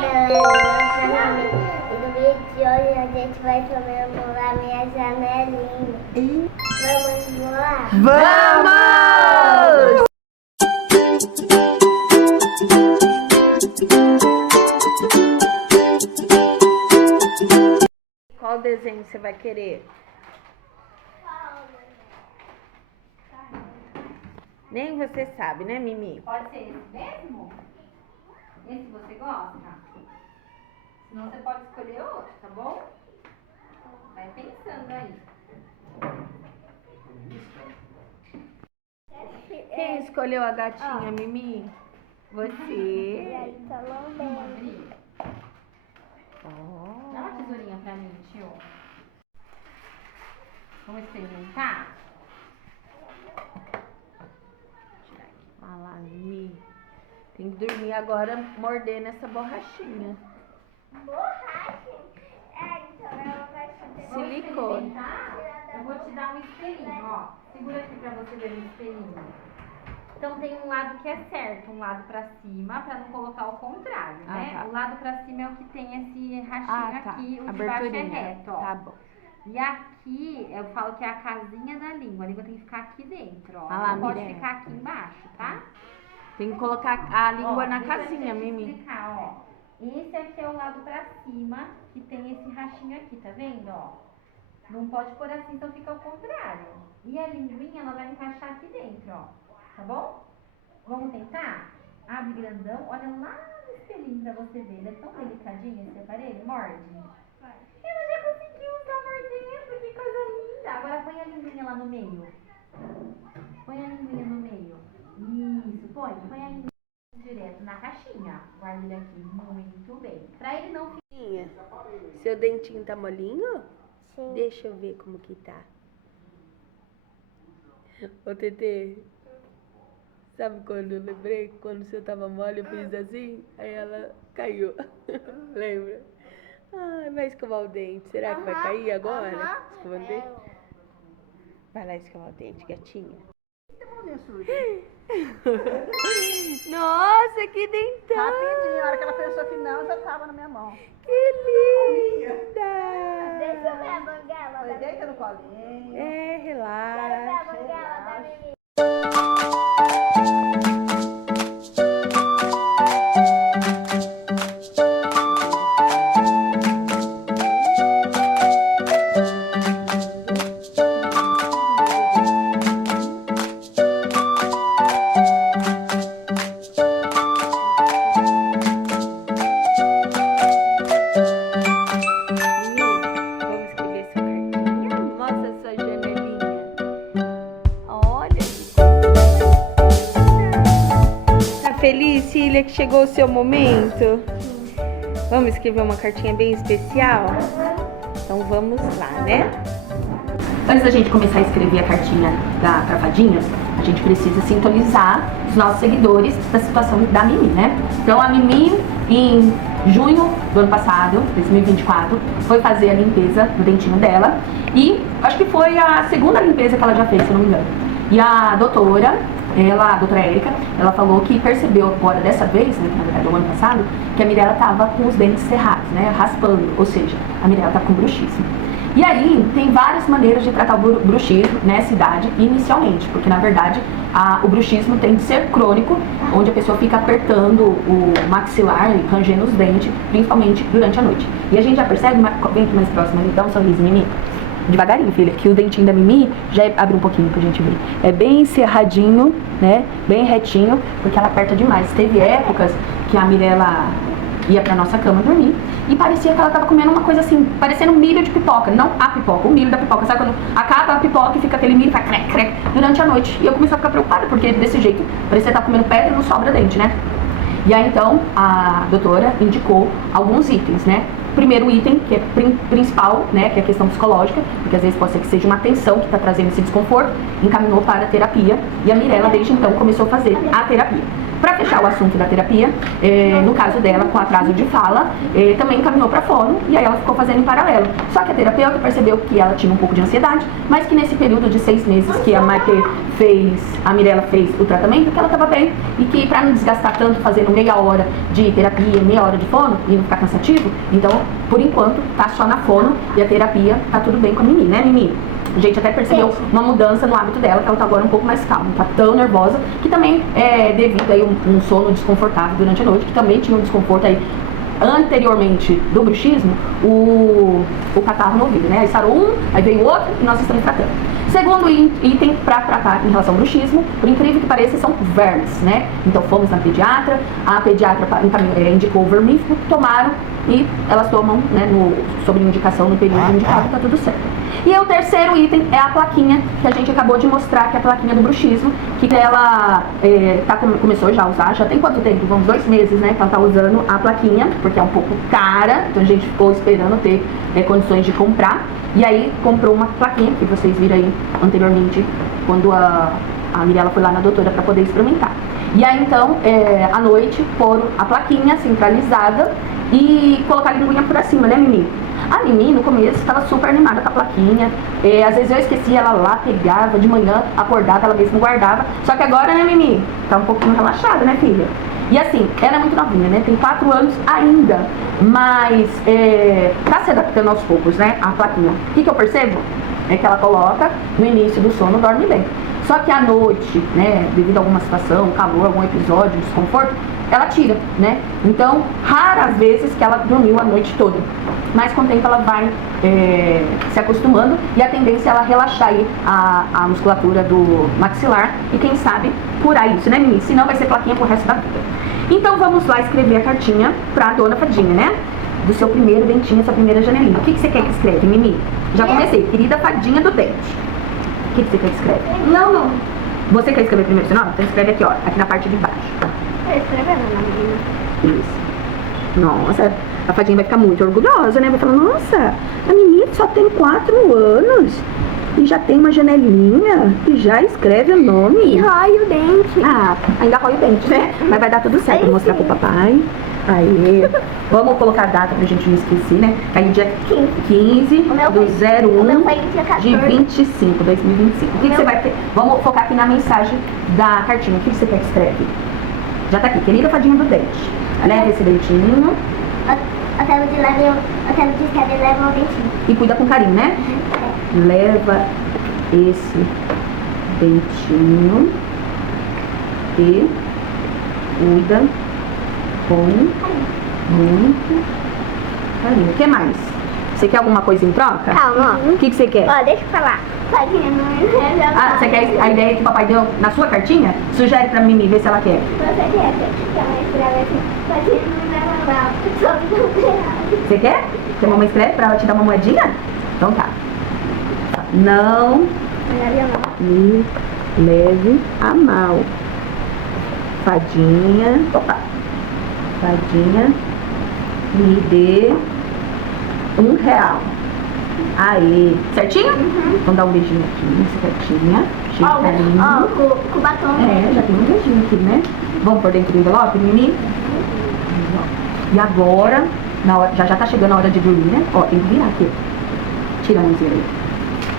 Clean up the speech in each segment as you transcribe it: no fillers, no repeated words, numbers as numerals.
galera, e no vídeo de hoje a gente vai comemorar minha janelinha. Vamos lá? Vamos! Qual desenho você vai querer? Nem você sabe, né, Mimi? Pode ser esse mesmo? Esse você gosta? Senão você pode escolher outro, tá bom? Vai pensando aí. Quem escolheu a gatinha, Mimi? Você. E aí, tá lambendo. Dá uma tesourinha pra mim, tio. Vamos experimentar? Olha lá, Mimi. Tem que dormir agora mordendo essa borrachinha. Borracha? Então ela vai fazer Silicone. Experimentar? Eu vou te dar um espelhinho, ó. Segura aqui pra você ver o espelhinho. Então tem um lado que é certo, um lado pra cima, pra não colocar o contrário, né? tá. O lado pra cima é o que tem esse rachinho tá. aqui, o de baixo é Aberturinha. reto, ó. Tá bom. E aqui, eu falo que é a casinha da língua. A língua tem que ficar aqui dentro, ó. Ah lá, não pode Mirella. ficar aqui embaixo, tá? Tem que colocar a língua Ó, na deixa eu casinha, te Mimi. explicar, ó. Esse aqui é o lado pra cima, que tem esse rachinho aqui, tá vendo, ó? Não pode pôr assim, então fica ao contrário. E a linguinha, ela vai encaixar aqui dentro, ó. Tá bom? Vamos tentar? Abre grandão, olha lá no espelhinho pra você ver. Ele é tão delicadinho esse aparelho, morde. Ela já conseguiu usar mordendo, que coisa linda. Agora põe a linguinha lá no meio. Põe a linguinha no meio. Isso, põe a linguinha direto na caixinha. Guarda ele aqui muito bem. Pra ele não ficar... Seu dentinho tá molinho? Sim. Deixa eu ver como que tá. Ô, Tetê, sabe quando eu lembrei? Quando você tava mole, eu fiz assim, aí ela caiu. Lembra? Ai, vai escovar o dente. Será que vai cair agora? Escovar o dente? Vai lá escovar o dente, gatinha. Nossa, que dentão! Rapidinho, a hora que ela pensou que não, já tava na minha mão. Que linda! Deixa eu ver a banguela Falei, da deita Mimi. no colinho. É, Quero ver a relaxa. banguela da Mimi. Vamos escrever sua cartinha? Mostra sua janelinha. Olha que tá feliz, filha, que chegou o seu momento? Vamos escrever uma cartinha bem especial? Então vamos lá, né? Antes da gente começar a escrever a cartinha pra Fadinha, a gente precisa sintonizar os nossos seguidores da situação da Mimi, né? Então a Mimi, em junho do ano passado, 2024, foi fazer a limpeza do dentinho dela e acho que foi a segunda limpeza que ela já fez, se eu não me engano. E a doutora, a doutora Érica, ela falou que percebeu agora dessa vez, né, que na verdade é o ano passado, que a Mirella tava com os dentes cerrados, né, raspando, ou seja, a Mirella tá com bruxismo. E aí, tem várias maneiras de tratar o bruxismo nessa idade, inicialmente, porque na verdade o bruxismo tem de ser crônico, onde a pessoa fica apertando o maxilar e rangendo os dentes, principalmente durante a noite. E a gente já percebe, vem aqui mais próximo, dá um sorriso, Mimi. Devagarinho, filha, que o dentinho da Mimi já abre um pouquinho pra gente ver. É bem cerradinho, né, bem retinho, porque ela aperta demais. Teve épocas que a Mirella ia pra nossa cama dormir e parecia que ela tava comendo uma coisa assim, parecendo milho de pipoca, não a pipoca, o milho da pipoca, sabe quando acaba a pipoca e fica aquele milho, faz crec, crec, durante a noite. E eu comecei a ficar preocupada, porque desse jeito, parecia que tá comendo pedra e não sobra dente, né? E aí então, a doutora indicou alguns itens, né? O primeiro item, que é principal, né, que é a questão psicológica, porque às vezes pode ser que seja uma tensão que está trazendo esse desconforto, encaminhou para a terapia, e a Mirella desde então começou a fazer a terapia. Para fechar o assunto da terapia, no caso dela, com atraso de fala, também encaminhou para fono e aí ela ficou fazendo em paralelo. Só que a terapeuta percebeu que ela tinha um pouco de ansiedade, mas que nesse período de 6 meses que a Mirella fez o tratamento, que ela estava bem e que para não desgastar tanto fazendo meia hora de terapia, meia hora de fono e não ficar cansativo, então, por enquanto, tá só na fono e a terapia tá tudo bem com a Mimi, né, Mimi? A gente até percebeu uma mudança no hábito dela, que ela tá agora um pouco mais calma, não tá tão nervosa, que também é devido aí um sono desconfortável durante a noite, que também tinha um desconforto aí anteriormente do bruxismo, o catarro no ouvido, né? Aí sarou um, aí veio outro e nós estamos tratando. Segundo item para tratar em relação ao bruxismo, por incrível que pareça, são vermes, né? Então fomos na pediatra, a pediatra indicou o vermífugo, tomaram e elas tomam, né, sob indicação no período indicado, tá tudo certo. E o terceiro item é a plaquinha, que a gente acabou de mostrar, que é a plaquinha do bruxismo, que ela começou já a usar, já tem quanto tempo? Uns 2 meses, né, que ela tá usando a plaquinha, porque é um pouco cara, então a gente ficou esperando ter condições de comprar. E aí comprou uma plaquinha, que vocês viram aí anteriormente, quando a Mirella foi lá na doutora para poder experimentar. E aí então, à noite, pôr a plaquinha centralizada e colocar a linguinha por cima, né, Mimi? A Mimi, no começo, estava super animada com a plaquinha. Às vezes eu esquecia ela lá, pegava, de manhã, acordava, ela mesma guardava. Só que agora, né, Mimi? Tá um pouquinho relaxada, né, filha? E assim, ela é muito novinha, né? Tem 4 anos ainda, mas tá se adaptando aos poucos, né? A plaquinha. O que eu percebo? É que ela coloca no início do sono, dorme bem. Só que à noite, né, devido a alguma situação, calor, algum episódio, desconforto, ela tira, né? Então, raras vezes que ela dormiu a noite toda. Mas com o tempo ela vai se acostumando e a tendência é ela relaxar aí a musculatura do maxilar e quem sabe curar isso, né, Mimi? Senão vai ser plaquinha pro resto da vida. Então vamos lá escrever a cartinha pra dona Fadinha, né? Do seu primeiro dentinho, sua primeira janelinha. O que você quer que escreve, Mimi? Já comecei. Querida Fadinha do dente. O que você quer que escreve? Não. Você quer escrever primeiro seu nome? Então escreve aqui, ó. Aqui na parte de baixo. Escrevendo o nome. Isso. Nossa, a Fadinha vai ficar muito orgulhosa, né? Vai falar, nossa, a Mimi só tem 4 anos e já tem uma janelinha e já escreve o nome. E rói o dente. Ah, ainda rói o dente, né? Mas vai dar tudo certo. Vou mostrar pro papai. Aí, vamos colocar a data pra gente não esquecer, né? Aí dia 15 do 01 de 25, 2025. O que você vai ter? Vamos focar aqui na mensagem da cartinha. O que você quer que escreve? Já tá aqui, querida Fadinha do dente. Leva esse dentinho. Eu quero de escrever, leva o dentinho. E cuida com carinho, né? Leva esse dentinho e cuida com muito carinho. O que mais? Você quer alguma coisa em troca? Calma, ó. O que você quer? Ó, deixa eu falar. Fadinha, não é Ah, você quer a ideia que o papai deu na sua cartinha? Sugere pra Mimi, ver se ela quer. Você quer que ela escreve assim? Fadinha, não é normal. Só não. Você quer que a mamãe escreve pra ela te dar uma moedinha? Então tá. Não me leve a mal. Fadinha. Opa. Fadinha, me dê R$1. Aê. Certinho? Vamos dar um beijinho aqui nessa cartinha. Cheio de carinho. Ó, com o batom. Já tem um beijinho aqui, né? Vamos por dentro do envelope, Mimi? E agora, já tá chegando a hora de dormir, né? Ó, tem que virar aqui. Tira a mãozinha aí.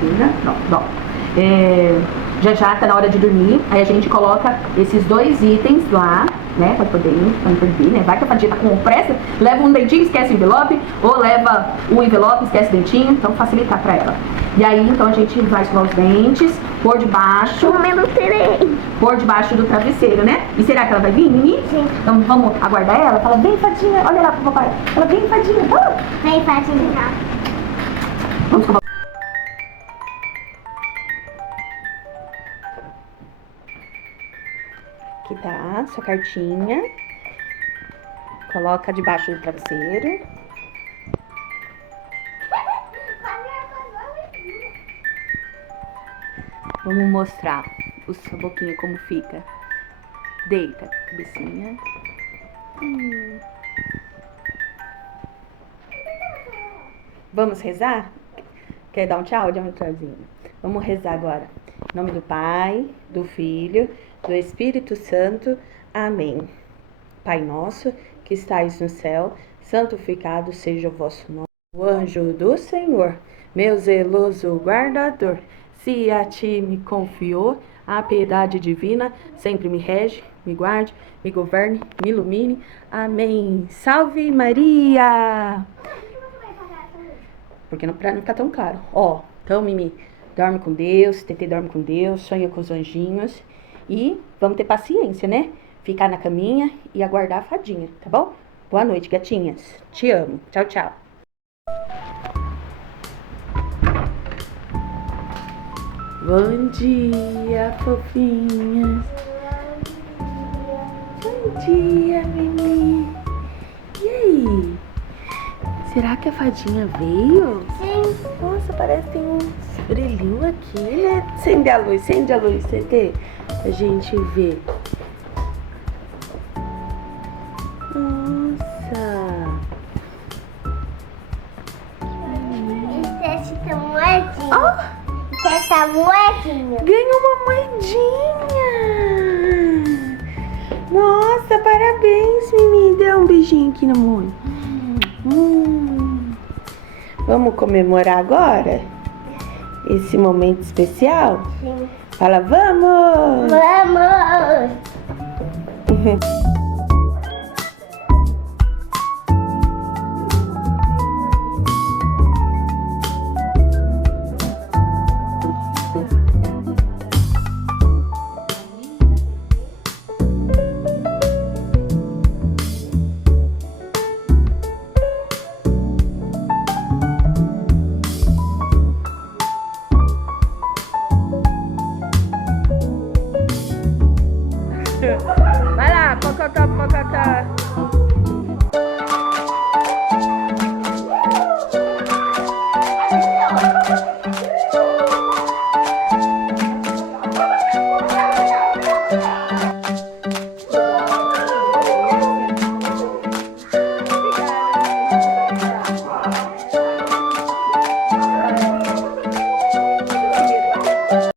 Tira. Pronto, ó. Já tá na hora de dormir. Aí a gente coloca esses 2 itens lá, né? Pra poder ir, né? Vai que a Fadinha tá com pressa, leva um dentinho, esquece o envelope, ou leva o envelope, esquece o dentinho, então facilitar pra ela. E aí, então a gente vai escovar os dentes, pôr debaixo. Pôr debaixo do travesseiro, né? E será que ela vai vir, Mimi? Sim. Então vamos aguardar ela? Fala, vem Fadinha, olha lá pro papai. Fala, vem Fadinha, fala. Vem, Fadinha. Vamos escovar. Aqui tá, sua cartinha. Coloca debaixo do travesseiro. Vamos mostrar o sua boquinha como fica. Deita, cabecinha. Vamos rezar? Quer dar um tchau? Dá um tchauzinho. Vamos rezar agora. Em nome do Pai, do Filho, do Espírito Santo. Amém. Pai nosso, que estais no céu, santificado seja o vosso nome. O anjo do Senhor, meu zeloso guardador, se a ti me confiou, a piedade divina sempre me rege, me guarde, me governe, me ilumine. Amém. Salve Maria! Porque não, pra não ficar tão claro. Ó, então, Mimi, dorme com Deus, Tetê dorme com Deus, sonha com os anjinhos. E vamos ter paciência, né? Ficar na caminha e aguardar a fadinha, tá bom? Boa noite, gatinhas. Te amo. Tchau, tchau. Bom dia, fofinhas. Bom dia, Mimi. E aí? Será que a fadinha veio? Sim. Nossa, parece que tem uns brilhinhos aqui, né? Acende a luz, CT, pra gente ver. Nossa. Esse é moedinha. Oh! Essa moedinha. Ganhou uma moedinha! Nossa, parabéns, Mimi! Dê um beijinho aqui na mãe. Vamos comemorar agora? Esse momento especial? Sim. Fala, vamos! Vamos!